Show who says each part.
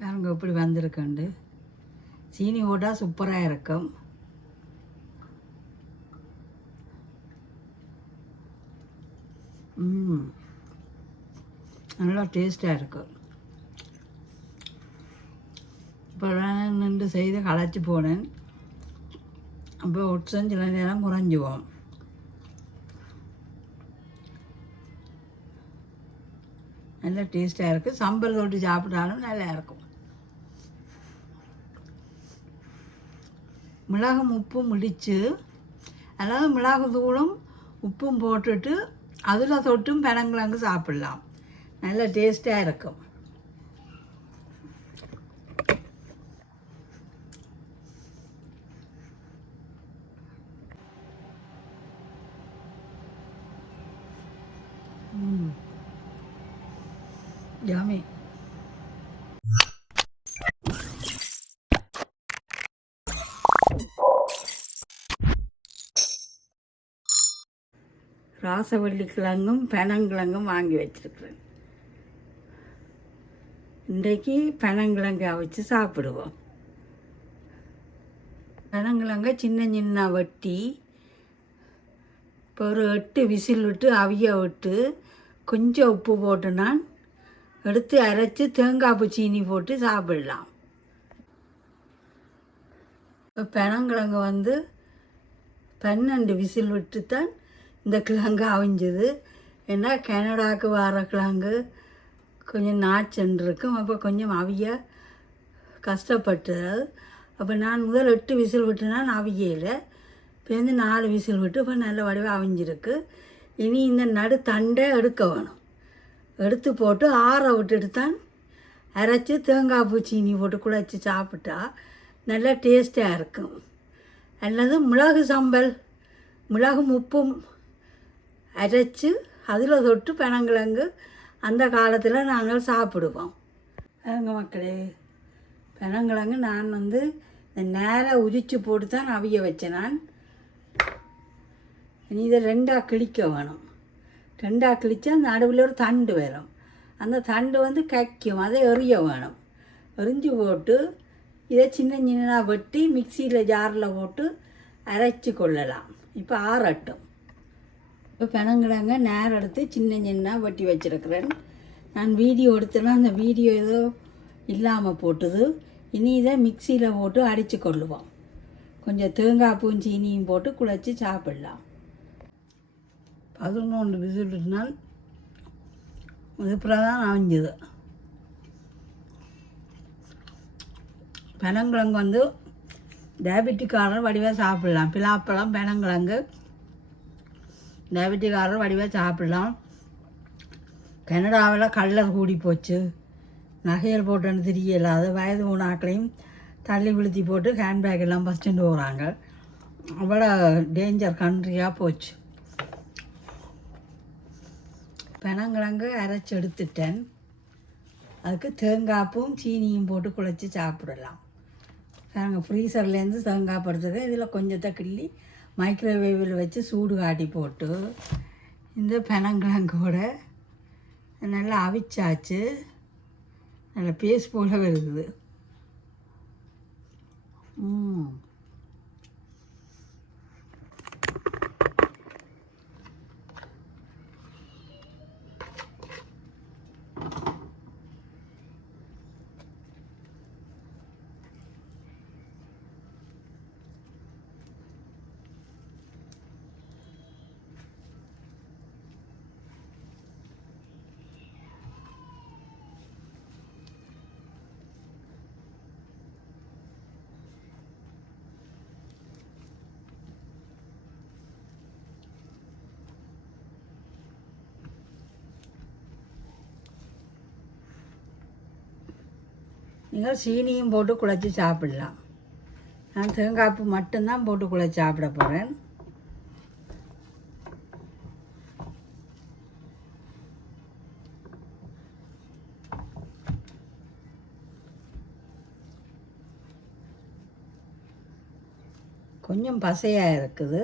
Speaker 1: பாருங்க இப்படி வந்திருக்குண்டு. சீனி போட்டால் சூப்பராக இருக்கும். ம் நல்லா டேஸ்ட்டாக இருக்கும் இப்போ நான் நின்று செய்து களைச்சி போனேன். அப்போ உட்சம் சில நேரம் குறைஞ்சுவோம். நல்லா டேஸ்ட்டாக இருக்குது சம்பல் தொட்டு சாப்பிட்டாலும் நல்லா இருக்கும். மிளகும் உப்பும் முடித்து அதாவது மிளகு தூளும் உப்பும் போட்டுட்டு அதில் தொட்டும் பெனங்கிழங்கு சாப்பிட்லாம் நல்ல டேஸ்ட்டாக இருக்கும் ம் ராசவள்ளி கிழங்கும் பெனங்கிழங்கும் வாங்கி வச்சுருக்குறேன். இன்றைக்கு பெனங்கிழங்கு அவிச்சு சாப்பிடுவோம். பெனங்கிழங்க சின்ன சின்ன வெட்டி இப்போ ஒரு எட்டு விசில் விட்டு அவிய விட்டு கொஞ்சம் உப்பு போட்டு நான் எடுத்து அரைச்சி தேங்காய் பூ சீனி போட்டு சாப்பிடலாம். இப்போ பெனங்கிழங்கு வந்து பன்னெண்டு விசில் விட்டு தான் இந்த கிழங்கு அவிஞ்சது. ஏன்னா கனடாவுக்கு வர கிழங்கு கொஞ்சம் நாச்சென்று இருக்கும் அப்போ கொஞ்சம் அவிய கஷ்டப்பட்டு அப்போ நான் முதல் எட்டு விசில் விட்டுனா நான் அவியலை இப்போ வந்து நாலு விசில் விட்டு இப்போ நல்ல வடிவாக அவிஞ்சிருக்கு. இனி இந்த நடு தண்டை எடுக்க வேணும். எடுத்து போட்டு ஆற விட்டுட்டு தான் அரைச்சி தேங்காய் பூ சீனி போட்டு குழச்சி சாப்பிட்டா நல்லா டேஸ்ட்டாக இருக்கும். அல்லது மிளகு சம்பல் மிளகும் உப்பும் அரைச்சி அதில் தொட்டு பெனங்கிழங்கு அந்த காலத்தில் நாங்கள் சாப்பிடுவோம். எங்கள் மக்களே பெனங்கிழங்கு நான் வந்து இந்த நேராக உதிச்சு போட்டு தான் அவிய வச்சேன் நான் இனி இதை ரெண்டாக கிழிக்க வேணும். ரெண்டாக கிழிச்சா அந்த நடுவில் ஒரு தண்டு வரும். அந்த தண்டு வந்து கைக்கும் அதை எறிய வேணும். எரிஞ்சு போட்டு இதை சின்ன சின்னதாக வெட்டி மிக்சியில் ஜாரில் போட்டு அரைச்சி கொள்ளலாம். இப்போ ஆறட்டும். இப்போ பெனங்கிழங்க நேரம் எடுத்து சின்ன சின்ன வெட்டி வச்சுருக்கிறேன். நான் வீடியோ எடுத்தேன்னா அந்த வீடியோ ஏதோ இல்லாமல் போட்டுது. இனி இதை மிக்சியில் போட்டு அடித்து கொள்ளுவோம் கொஞ்சம் தேங்காய் பூவும் சீனியும் போட்டு குழச்சி சாப்பிடலாம். பதினொன்று விசில்னால் இதுப்புறம் தான் அமைஞ்சது. பெனங்கிழங்கு வந்து டயபெட்டிக்காரர் வடிவாக சாப்பிடலாம். பிலாப்பழம் பெனங்கிழங்கு டயபெட்டிக்காரர் வடிவாக சாப்பிடலாம். கனடாவில் கல்லர் கூடி போச்சு. நகைகள் போட்டேன்னு தெரியல அது வயது மூணாக்களையும் தள்ளி விழுத்தி போட்டு ஹேண்ட்பேக் எல்லாம் ஃபஸ்ட்டு போகிறாங்க அவ்வளோ டேஞ்சர் கண்ட்ரியாக போச்சு. பெனங்கிழங்கு அரைச்சி எடுத்துட்டேன். அதுக்கு தேங்காய்ப்பும் சீனியும் போட்டு குழச்சி சாப்பிடலாம். நாங்கள் ஃப்ரீசர்லேருந்து தேங்காய் படுத்துக்க இதில் கொஞ்சத்தை கிள்ளி மைக்ரோவேவில் வச்சு சூடு காட்டி போட்டு இந்த பெனங்கிழங்கோட நல்லா அவிச்சாச்சு. நல்லா பேஸ் போல வருது. ம். நீங்கள் சீனியும் போட்டு குழச்சி சாப்பிடலாம். நான் தேங்காய்ப்பு மட்டும்தான் போட்டு குழச்சி சாப்பிட போகிறேன் கொஞ்சம் பசையாக இருக்குது.